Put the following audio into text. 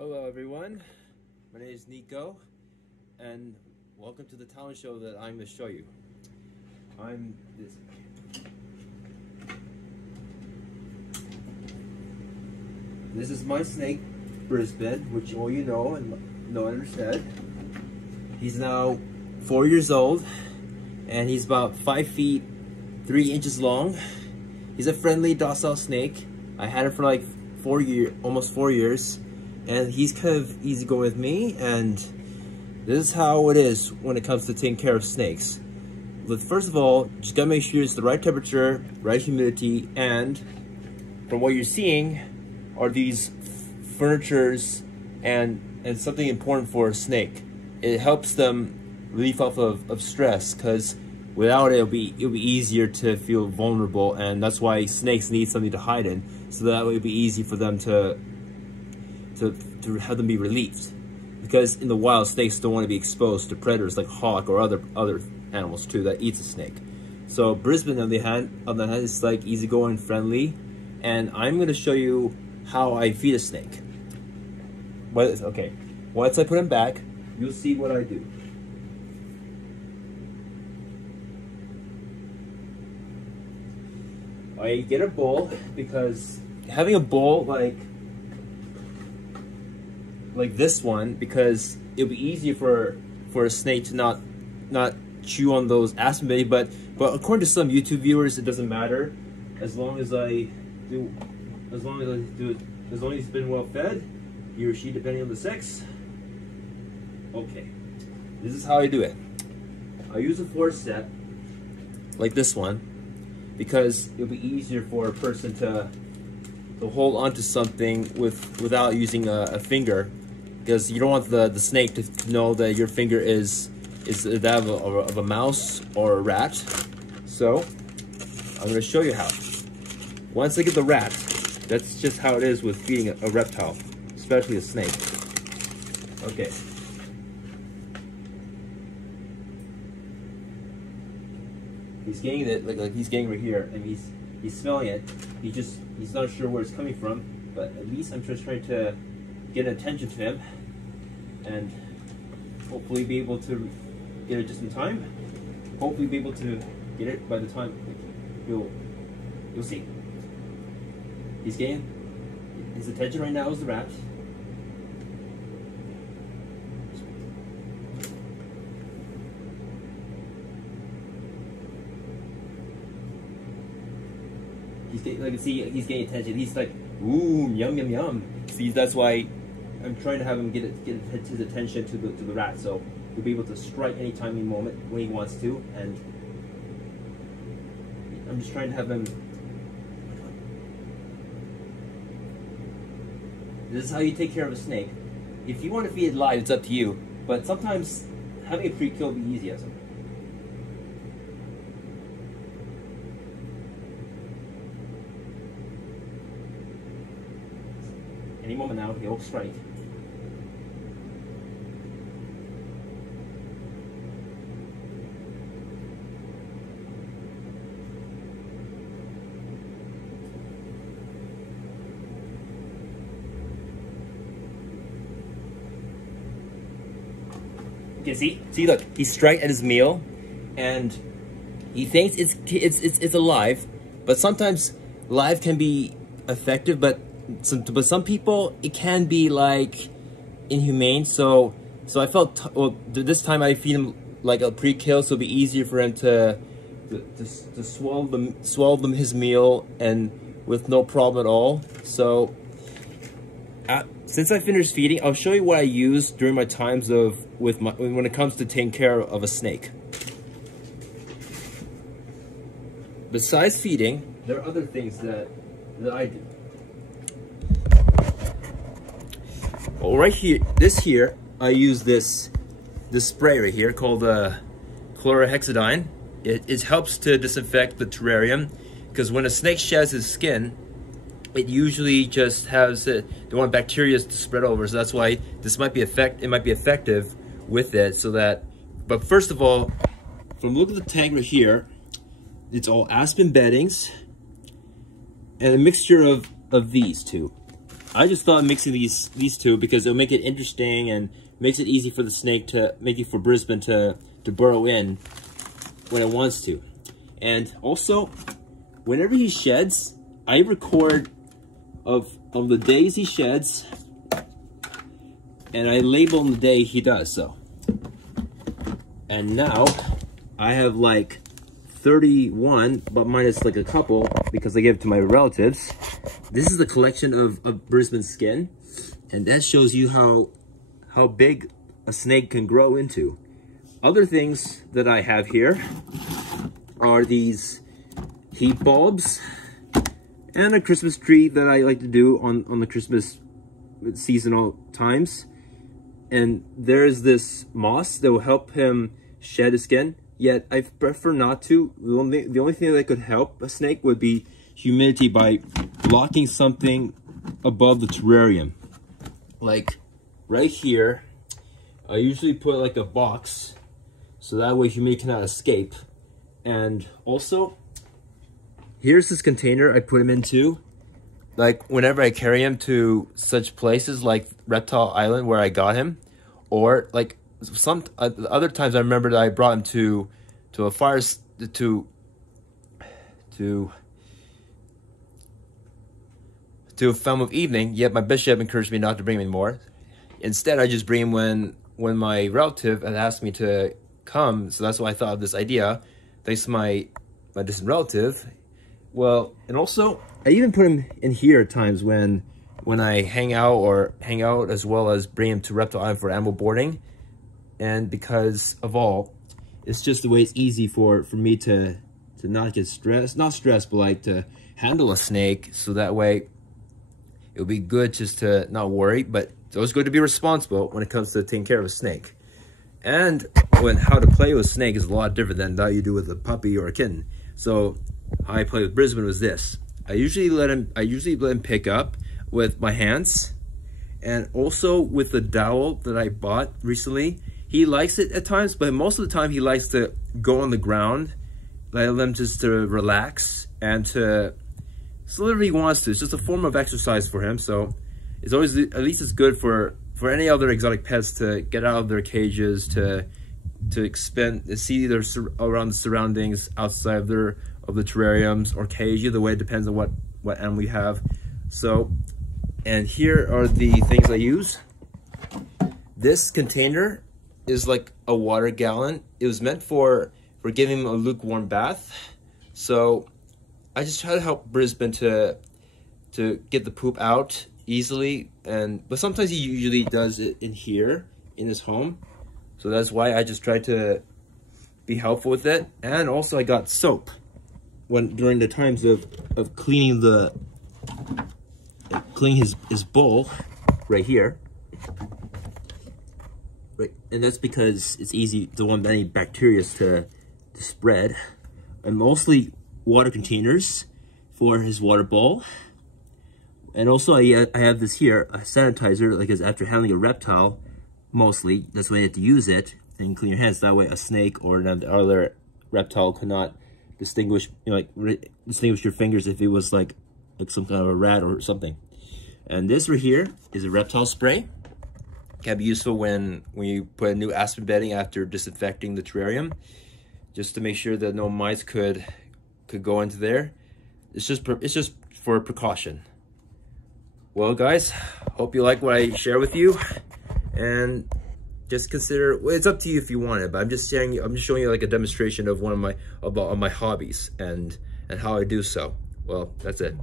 Hello everyone, my name is Nico and welcome to the talent show that I'm going to show you. This is my snake, Brisbane, which all you know and know and understand. He's now 4 years old and he's about 5 feet 3 inches long. He's a friendly, docile snake. I had him for like almost 4 years. And he's kind of easygoing with me, and this is how it is when it comes to taking care of snakes. But first of all, just gotta make sure it's the right temperature, right humidity, and from what you're seeing are these furnitures and something important for a snake. It helps them relieve off of stress, because without it, it'll be easier to feel vulnerable, and that's why snakes need something to hide in, so that way it'll be easy for them to have them be relieved, because in the wild, snakes don't want to be exposed to predators like hawk or other animals too that eats a snake. So Brisbane, on the hand, is like easygoing, friendly, and I'm going to show you how I feed a snake. Okay, once I put him back, you'll see what I do. I get a bowl, because having a bowl like this one, because it'll be easier for a snake to not chew on those aspen berries, but according to some YouTube viewers, it doesn't matter as long as he's been well fed, he or she, depending on the sex. Okay, this is how I do it. I use a force set like this one, because it'll be easier for a person to hold onto something without using a finger, because you don't want the snake to know that your finger is that of a mouse or a rat. So I'm going to show you how. Once I get the rat, that's just how it is with feeding a reptile, especially a snake. Okay. He's getting it, like he's getting right here, and he's smelling it. He's not sure where it's coming from, but at least I'm just trying to get attention to him and hopefully be able to get it just in time. Hopefully be able to get it by the time you'll see. He's getting his attention right now is the rat. He's getting attention. He's like, ooh, yum, yum, yum. See, that's why I'm trying to have him get his attention to the rat, so he'll be able to strike any time, any moment when he wants to. And I'm just trying to have him. This is how you take care of a snake. If you want to feed it live, it's up to you. But sometimes having a pre-kill will be easy. Any moment now, he'll strike. Okay, see, look, he strikes at his meal, and he thinks it's alive, but sometimes live can be effective, but some people, it can be like inhumane. So I felt, well, this time I feed him like a pre-kill, so it'll be easier for him to swallow his meal and with no problem at all. So since I finished feeding, I'll show you what I use during my times when it comes to taking care of a snake. Besides feeding, there are other things that I do. Well, right here, I use this spray right here called chlorhexidine. It helps to disinfect the terrarium, because when a snake sheds his skin, it usually just has they want bacteria to spread over. So that's why this might be effective with it. So that, but first of all, from look at the tank right here, it's all aspen beddings and a mixture of these two. I just thought mixing these two because it'll make it interesting and makes it easy for the snake for Brisbane to burrow in when it wants to. And also, whenever he sheds, I record of the days he sheds, and I label the day he does so. And now I have like 31, but minus like a couple because I gave it to my relatives. This is the collection of Brisbane skin, and that shows you how big a snake can grow into. Other things that I have here are these heat bulbs and a Christmas tree that I like to do on the Christmas seasonal times. And there's this moss that will help him shed his skin, yet I prefer not to. The only thing that could help a snake would be humidity by blocking something above the terrarium. Like right here, I usually put like a box so that way humidity cannot escape. And also, here's this container I put him into. Like whenever I carry him to such places like Reptile Island where I got him, or like some other times I remember that I brought him to a fire to a film of evening, yet my bishop encouraged me not to bring him anymore. Instead, I just bring him when my relative had asked me to come, so that's why I thought of this idea, thanks to my distant relative. Well, and also, I even put him in here at times when I hang out, as well as bring him to Reptile Island for animal boarding. And because of all, it's just the way it's easy for me to not get stressed, not stressed, but like to handle a snake, so that way it would be good just to not worry, but it's always good to be responsible when it comes to taking care of a snake. And how to play with a snake is a lot different than how you do with a puppy or a kitten. So how I play with Brisbane was this. I usually let him pick up with my hands, and also with the dowel that I bought recently. He likes it at times, but most of the time he likes to go on the ground. Let him just to relax and to so whatever he wants to. It's just a form of exercise for him. So it's always, at least it's good for any other exotic pets to get out of their cages, to see their around the surroundings outside of the terrariums or cage. Either way, it depends on what animal you have. So, and here are the things I use. This container is like a water gallon. It was meant for giving him a lukewarm bath. So I just try to help Brisbane to get the poop out easily, but sometimes he usually does it in here in his home. So that's why I just try to be helpful with it. And also I got soap during the times of cleaning his bowl right here. Right, and that's because it's easy, don't want any bacteria to spread. And mostly water containers for his water bowl. And also I have this here, a sanitizer, like after handling a reptile, mostly, that's why you have to use it, and clean your hands. That way a snake or another reptile could not distinguish, distinguish your fingers if it was like some kind of a rat or something. And this right here is a reptile spray. Can be useful when you put a new aspen bedding after disinfecting the terrarium, just to make sure that no mice could go into there. It's just for precaution. Well, guys, hope you like what I share with you, and just consider. Well, it's up to you if you want it, but I'm just showing you like a demonstration of one of my hobbies and how I do so. Well, that's it.